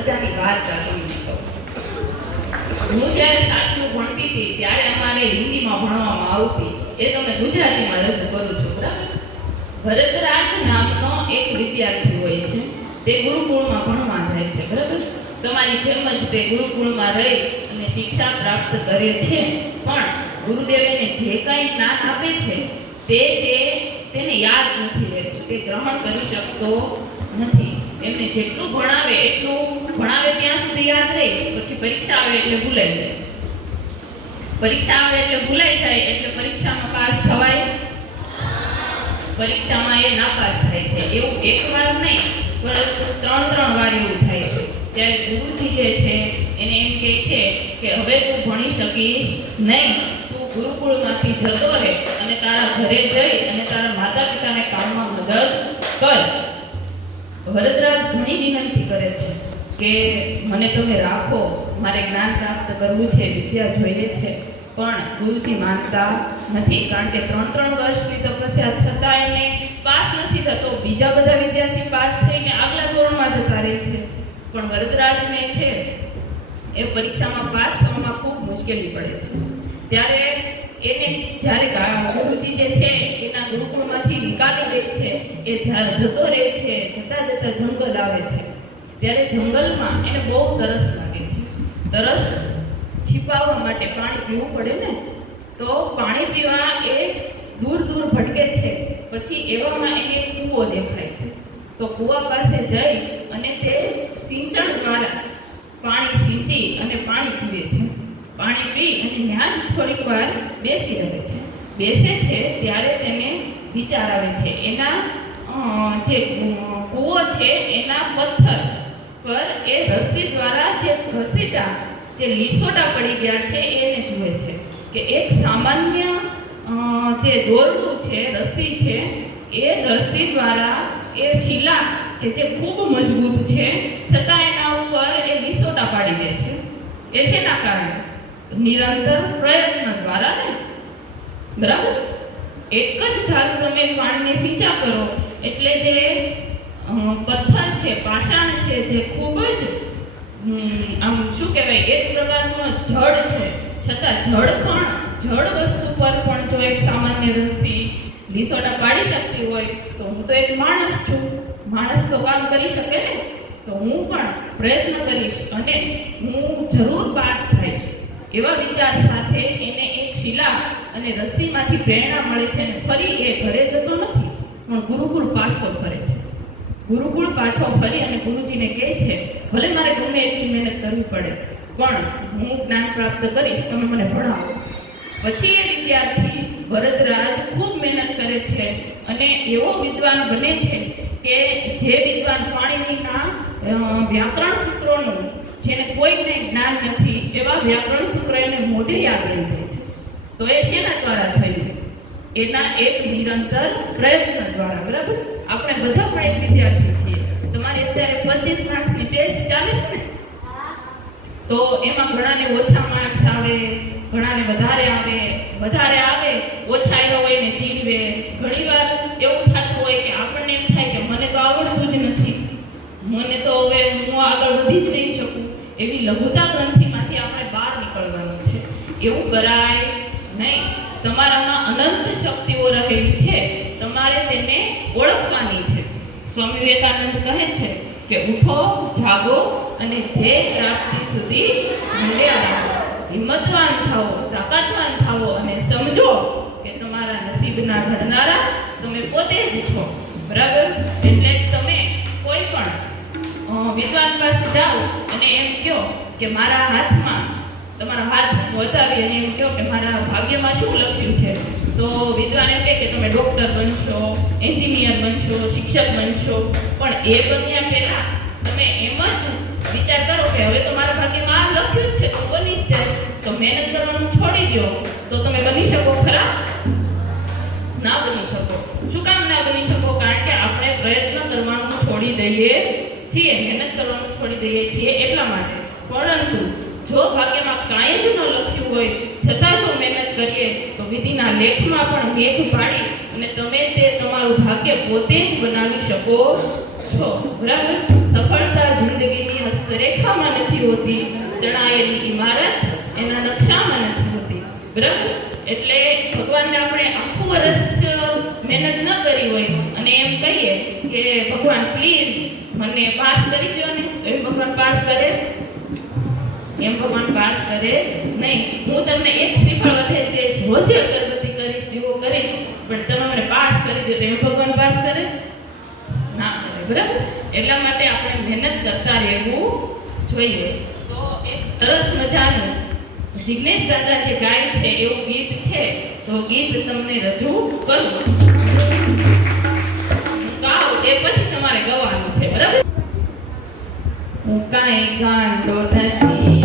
બધાની વાત ચાલુ હતો. હું જ્યારે 7મું ભણતી હતી ત્યારે અમારે હિન્દીમાં ભણવામાં આવતી, એ તમે ગુજરાતીમાં રજૂ કરું છું. બરાબર? ભરતરાજ નામનો એક વિદ્યાર્થી હોય છે, તે ગુરુકુળમાં ભણવા જાય છે. બરાબર? તમારી જેમ જ તે ગુરુકુળમાં રહી અને શિક્ષા પ્રાપ્ત કરે છે, પણ ગુરુદેવ એને જે કંઈ જ્ઞાન આપે છે તેને યાદ નથી રહેતું, તે ગ્રહણ કરી શકતો નથી. એમને જેટલું ભણાવે એટલું ભણાવે ત્યાં સુધી યાદ રહે, પછી પરીક્ષા આવે એટલે ભૂલાઈ જાય. પરીક્ષા આવે એટલે ભૂલાઈ જાય એટલે પરીક્ષામાં પાસ થવાય, પરીક્ષામાં એ નાપાસ થાય છે. એવું એકવાર નહીં પરંતુ 3 વાર એવું થાય છે. ત્યારે ગુરુજી જે છે એને એમ કહે છે કે હવે તું ભણી શકીશ નહીં, તું ગુરુકુળમાંથી જતો રહે અને તારા ઘરે જઈ અને તારા માતા પિતાને કામમાં મદદ કર. ભરતરાજ ઘણી વિનંતી કરે છે કે મને તમે રાખો, મારે જ્ઞાન પ્રાપ્ત કરવું છે, વિદ્યા જોઈએ છે, પણ ગુરુજી માનતા નથી. કારણ કે 3 વર્ષની તપસ્યા છતાં એને પાસ નથી થતો. બીજા બધા વિદ્યાર્થી પાસ થઈને આગલા ધોરણમાં જતા રહે છે, પણ વરદરાજને છે એ પરીક્ષામાં પાસ થવામાં ખૂબ મુશ્કેલી પડે છે. ત્યારે એને જ્યારે ગુરુજી જે છે એના ગુરુકુળમાંથી નિકાલી દે છે, એ જતો રહે છે, જતા જતા જંગલ આવે છે. ત્યારે જંગલમાં એને બહુ તરસ લાગે છે. તરસ छिपाववा માટે પાણી પીવું પડે ને, તો પાણી પીવા એ દૂર દૂર ભટકે છે. પછી એવામાં એને કૂવો દેખાય છે, તો કૂવા પાસે જઈ અને તે સિંચણ દ્વારા પાણી સિંચી અને પાણી પીવે છે. પાણી પી અને ત્યાં જ થોડીક વાર બેસી રહે છે. બેસે છે ત્યારે તેને વિચાર આવે છે. એના જે કૂવો છે એના પથ્થર પર એ રસ્સી દ્વારા જે ઘસીટા જે લીસોટા પડી ગયા છે એને જુએ છે કે એક સામાન્ય જે દોરડું છે, રસ્સી છે, એ રસ્સી દ્વારા એ શિલા કે જે ખૂબ મજબૂત છે છતાં એના ઉપર એ લીસોટા પાડી દે છે. એ શેના કારણે? નિરંતર પ્રયત્ન દ્વારા ને. બરાબર? એક જ ધારું તમે પાણીને સિંચા કરો એટલે જે પથ્થર છે, પાષાણ છે, જે ખૂબ જ આમ શું કહેવાય, એક પ્રકારનો જળ છે, છતાં જળ વસ્તુ પર પણ જો એક સામાન્ય રસ્સી લીસોટા પાડી શકતી હોય તો હું તો એક માણસ છું, માણસ તો કામ કરી શકે ને, તો હું પણ પ્રયત્ન કરીશ અને હું જરૂર પાસ થઈશ. એવા વિચાર સાથે એને એક શિલા અને રસ્સીમાંથી પ્રેરણા મળે છે અને ફરી એ ઘરે જતો નથી, પણ ગુરુકુળ પાછો ફરે છે. ગુરુકુળ પાછો ફરી અને ગુરુજીને કહે છે, ભલે મારે ગમે એટલી મહેનત કરવી પડે, પણ હું જ્ઞાન પ્રાપ્ત કરીશ, તમે મને ભણાવો. પછી એ વિદ્યાર્થી ભરતરાજ ખૂબ મહેનત કરે છે અને એવો વિદ્વાન બને છે કે જે વિદ્વાન પાણીનીના વ્યાકરણ સૂત્રોનું જેને કોઈને જ્ઞાન નથી એવા વ્યાકરણ સૂત્રો એને મોઢે યાદ રહી જાય છે. તો એ શેના દ્વારા થયું? એના એક નિરંતર પ્રયત્ન દ્વારા. બરાબર? આપણે બધા પણ એક વિદ્યાર્થી છીએ. તમારી અત્યારે 25 માર્ક્સની ટેસ્ટ ચાલે છે ને, તો એમાં ઘણાને ઓછા માર્ક્સ આવે, ઘણાને વધારે આવે, ઓછા આવ્યા હોય ને ચીડવે. ઘણીવાર એવું થતું હોય કે આપણને એમ થાય કે મને તો આવડતું જ નથી, મને તો હવે હું આગળ વધી જ નહીં શકું. એવી લઘુતા ગ્રંથિમાંથી આપણે બહાર નીકળવાનું છે. એવું કરાય નહીં. તમારામાં અનંત શક્તિઓ રહેલી છે, તમારે તેને ઓળખવાની છે. સ્વામી વિવેકાનંદ કહે છે કે ઉઠો, જાગો અને ધ્યેય પ્રાપ્તિ સુધી મંડ્યા રહો. હિંમતવાન થાઓ, તાકાતવાન થાઓ અને સમજો કે તમારા નસીબના ઘડનારા તમે પોતે જ છો. બરાબર? એટલે તમે કોઈ પણ વિદ્વાન પાસે જાઓ અને એમ કહો કે મારા હાથમાં, તમારા હાથ વધાવી અને એમ કહો કે મારા ભાગ્યમાં શું લખ્યું છે, તો વિદ્વાન એમ કહે કે તમે ડૉક્ટર બનશો, એન્જિનિયર બનશો, શિક્ષક બનશો. પણ એ બન્યા પહેલા તમે એમ જ વિચાર કરો કે હવે તો મારા ભાગ્યમાં આ લખ્યું જ છે તો બની જ જાય. તો મહેનત કરવાનું છોડી દો તો તમે બની શકો ખરા? ના બની શકો. શું કામ ના બની શકો? કારણ કે આપણે પ્રયત્ન કરવાનું છોડી દઈએ છીએ, મહેનત કરવાનું છોડી દઈએ છીએ એટલા માટે. પરંતુ જો ભાગ્યમાં કાંઈ જ ન લખ્યું હોય છતાં જો મહેનત કરીએ તો વિધિના લેખમાં પણ મેઘ પાડી અને તમે તે તમારું ભાગ્ય પોતે જ બનાવી શકો છો. બરાબર? સફળતા જિંદગીની હસ્તરેખ નથી હોતી, ચણાયેલી ઇમારત એના નકશામાં નથી હોતી. બરાબર? એટલે ભગવાનને આપણે આખું વર્ષ મહેનત ન કરી હોય અને એમ કહીએ કે ભગવાન પ્લીઝ મને પાસ કરી દો ને, તો એમ ભગવાન પાસ કરે? એમ ભગવાન પાસ કરે નહીં. હું તમને એક શ્રીફળ વધારી દઈશ, રોજે અગરબત્તી કરીશ, દીવો કરીશ, પણ તમે મને પાસ કરી દો, તો એમ ભગવાન પાસ કરે? ના કરે. બરાબર? એટલા માટે આપણે મહેનત કરતા રહેવું જોઈએ. તો એક સરસ મજાનું જિગ્નેશ દાદા જે ગાય છે એવું ગીત છે, તો ગીત તમને રજૂ કરું. ગાવ એ પછી તમારે ગવાનું છે. બરાબર? હું કાંઈ ગાંડો નથી,